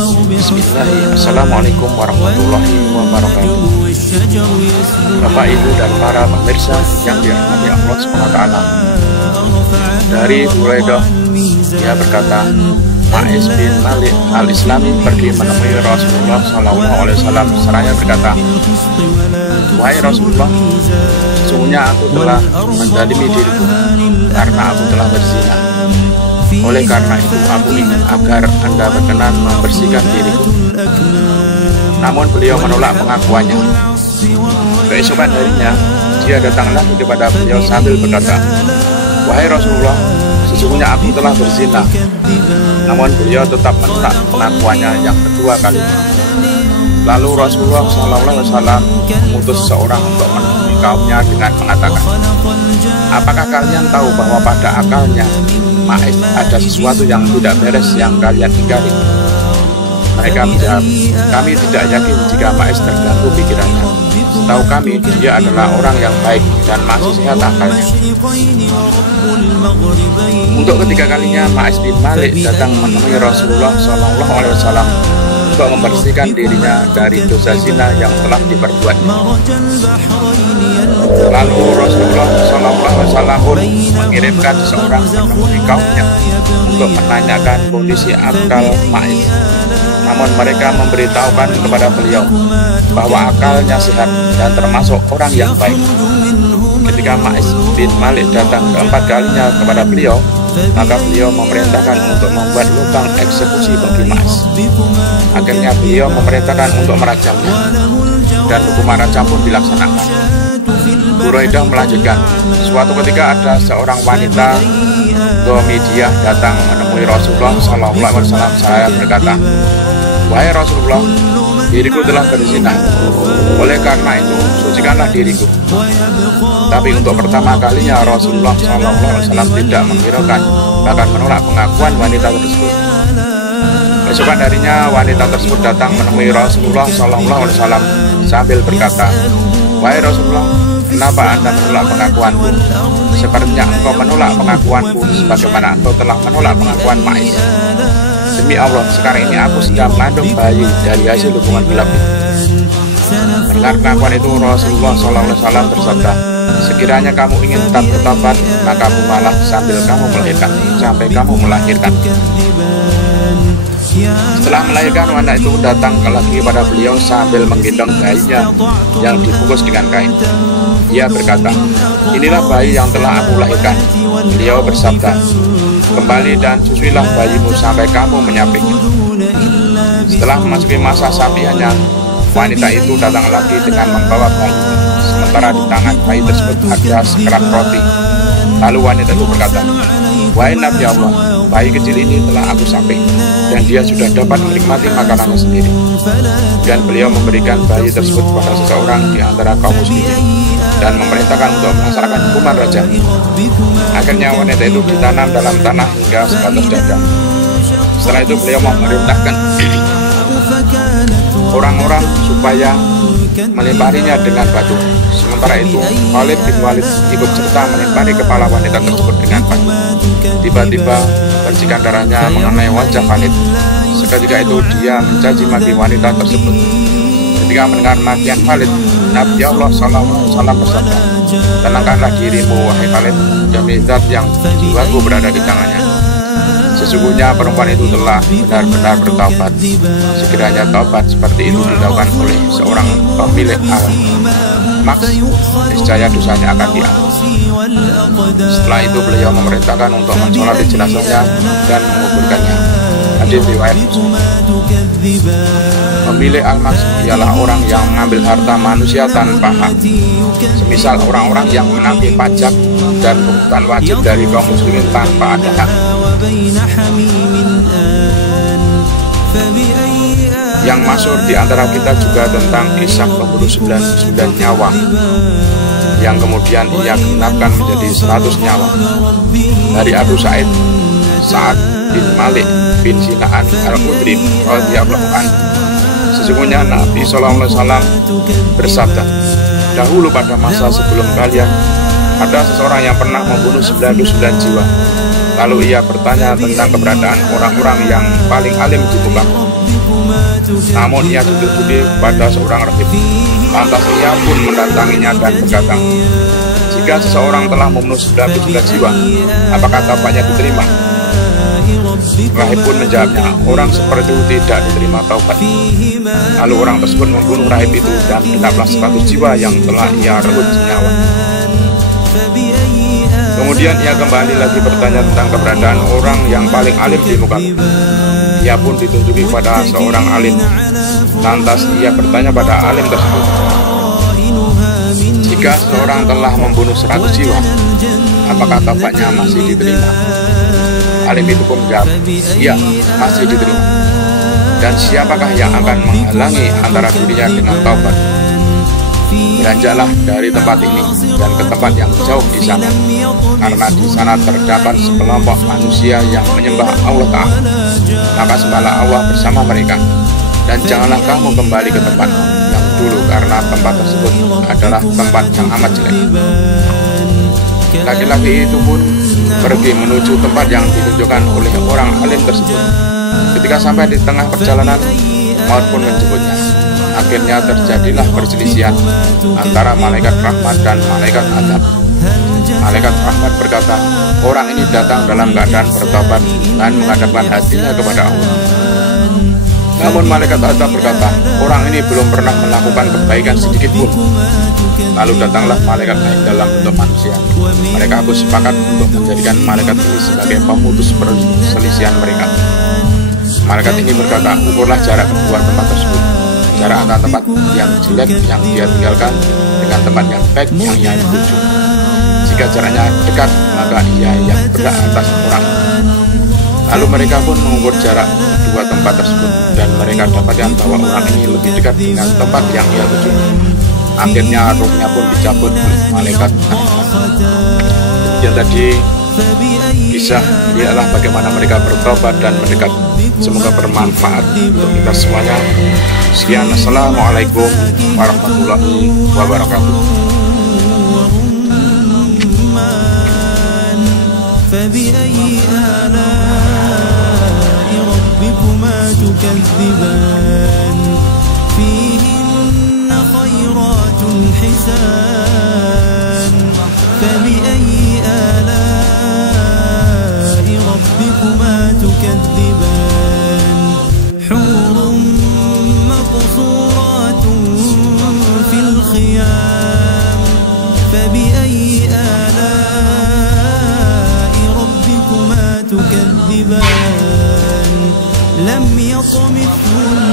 Bismillahirrahmanirrahim. Assalamualaikum warahmatullahi wabarakatuh. Bapak, Ibu, dan para pemirsa yang dirahmati Allah SWT. Dari Buraidah, dia berkata, Ma'is bin Malik al-Islami pergi menemui Rasulullah SAW seraya berkata, wahai Rasulullah, sesungguhnya aku telah menzalimi diriku karena aku telah berzina. Oleh karena itu aku ingin agar Anda berkenan membersihkan diriku. Namun beliau menolak pengakuannya. Keesokan harinya dia datang lagi kepada beliau sambil berkata, wahai Rasulullah, sesungguhnya aku telah berzina. Namun beliau tetap menolak pengakuannya yang kedua kali. Lalu Rasulullah SAW mengutus seorang untuk menemui kaumnya dengan mengatakan, apakah kalian tahu bahwa pada akalnya Ma'is ada sesuatu yang tidak beres yang kalian ingkari? Mereka menjawab, kami tidak yakin jika Ma'is terganggu pikirannya. Setahu kami dia adalah orang yang baik dan masih sehat akalnya. Untuk ketiga kalinya Ma'is bin Malik datang menemui Rasulullah SAW untuk membersihkan dirinya dari dosa zina yang telah diperbuatnya. Lalu Rasulullah SAW pun mengirimkan seorang menemui kaumnya untuk menanyakan kondisi akal Ma'is. Namun mereka memberitahukan kepada beliau bahwa akalnya sehat dan termasuk orang yang baik. Ketika Ma'is bin Malik datang keempat kalinya kepada beliau, maka beliau memerintahkan untuk membuat lubang eksekusi bagi Ma'is. Akhirnya beliau memerintahkan untuk merajamnya, dan hukuman rajam pun dilaksanakan. Buraidah melanjutkan, suatu ketika ada seorang wanita Ghamidiyah datang menemui Rasulullah SAW. Saya berkata, wahai Rasulullah, diriku telah berzina. Oleh karena itu, sucikanlah diriku. Tapi untuk pertama kalinya Rasulullah SAW tidak menghiraukan, bahkan menolak pengakuan wanita tersebut. Keesokan harinya wanita tersebut datang menemui Rasulullah SAW sambil berkata, wahai Rasulullah, kenapa Anda menolak pengakuanku? Sepertinya engkau menolak pengakuanku sebagaimana engkau telah menolak pengakuan Ma'is. Demi Allah, sekarang ini aku sedang mengandung bayi dari hasil hubungan gelap itu. Mendengar pengakuan itu, Rasulullah SAW bersabda, sekiranya kamu ingin tetap bertobat, maka bumalah sambil kamu melahirkan, sampai kamu melahirkan. Setelah melahirkan, wanita itu datang lagi kepada beliau sambil menggendong bayinya yang dibungkus dengan kain. Ia berkata, inilah bayi yang telah aku lahirkan. Beliau bersabda, kembali dan susuilah bayimu sampai kamu menyapingnya. Setelah memasuki masa sapiannya, wanita itu datang lagi dengan membawa bayi, sementara di tangan bayi tersebut ada sekerat roti. Lalu wanita itu berkata, wahai Nabi Allah, bayi kecil ini telah aku saping dan dia sudah dapat menikmati makanannya sendiri. Dan beliau memberikan bayi tersebut kepada seseorang di antara kaum muslimin dan memerintahkan untuk melaksanakan hukuman rajam. Akhirnya wanita itu ditanam dalam tanah hingga sebatas dada. Setelah itu beliau memerintahkan orang-orang supaya melemparinya dengan batu. Sementara itu Khalid bin Walid ikut serta melempari kepala wanita tersebut dengan batu. Tiba-tiba percikan darahnya mengenai wajah Khalid. Seketika itu dia mencaci maki wanita tersebut. Ketika mendengar makian Khalid, Nabi Allah SAW bersabda, tenangkanlah dirimu wahai Khalid, demi zat yang jiwaku berada di tangannya. Sesungguhnya perempuan itu telah benar-benar bertaubat. Sekiranya taubat seperti itu dilakukan oleh seorang pemilik al-Maks, niscaya dosanya akan diampuni. Setelah itu beliau memerintahkan untuk mensolati jenazahnya dan menguburkannya. Hadis riwayat Muslim. Pemilik al-Maks ialah orang yang mengambil harta manusia tanpa hak, semisal orang-orang yang menagih pajak dan pungutan wajib dari kaum muslimin tanpa ada hak. Yang masyhur di antara kita juga tentang kisah pembunuh 99 nyawa yang kemudian ia genapkan menjadi 100 nyawa. Dari Abu Sa'id Sa'ad bin Malik bin Sinaan al-Khudri radhiyallahu anhu, sesungguhnya Nabi SAW bersabda, dahulu pada masa sebelum kalian ada seseorang yang pernah membunuh 99 jiwa. Lalu ia bertanya tentang keberadaan orang-orang yang paling alim di muka. namun ia duduk judi pada seorang rahib. Lantas ia pun mendatanginya dan berkata, jika seseorang telah membunuh 99 jiwa, apakah taubatnya diterima? Rahib pun menjawabnya, orang seperti itu tidak diterima taubat. Lalu orang tersebut membunuh rahib itu dan genaplah 100 jiwa yang telah ia rebut nyawa. Kemudian ia kembali lagi bertanya tentang keberadaan orang yang paling alim di muka bumi. Ia pun ditunjuki pada seorang alim. Lantas ia bertanya pada alim tersebut, jika seorang telah membunuh 100 jiwa, apakah taubatnya masih diterima? Alim itu pun menjawab, iya, masih diterima. Dan siapakah yang akan menghalangi antara dirinya dengan taubat? Beranjaklah dari tempat ini dan ke tempat yang jauh di sana, karena di sana terdapat sekelompok manusia yang menyembah Allah Ta'ala. Maka sembahlah Allah bersama mereka, dan janganlah kamu kembali ke tempat yang dulu, karena tempat tersebut adalah tempat yang amat jelek. Laki-laki itu pun pergi menuju tempat yang ditunjukkan oleh orang alim tersebut. Ketika sampai di tengah perjalanan, maut pun menjemputnya. Akhirnya terjadilah perselisihan antara malaikat rahmat dan malaikat azab. Malaikat rahmat berkata, orang ini datang dalam keadaan bertobat dan menghadapkan hatinya kepada Allah. Namun malaikat azab berkata, orang ini belum pernah melakukan kebaikan sedikit pun. Lalu datanglah malaikat lain dalam bentuk manusia. Mereka pun sepakat untuk menjadikan malaikat ini sebagai pemutus perselisihan mereka. Malaikat ini berkata, ukurlah jarak kedua tempat tersebut, jarak antara tempat yang jelek yang dia tinggalkan dengan tempat yang baik yang ia tuju. Jika jaraknya dekat, maka ia yang berhak atas orang. Lalu mereka pun mengukur jarak kedua tempat tersebut, dan mereka dapatkan bahwa orang ini lebih dekat dengan tempat yang ia tuju. Akhirnya rohnya pun dicabut oleh malaikat. Yang tadi kisah ini adalah bagaimana mereka bertobat dan mendekat. Semoga bermanfaat untuk kita semuanya. Sekian, assalamualaikum warahmatullahi wabarakatuh. فبأي آلاء ربكما تكذبان حور مقصورات في الخيام فبأي آلاء ربكما تكذبان لم يطمثهن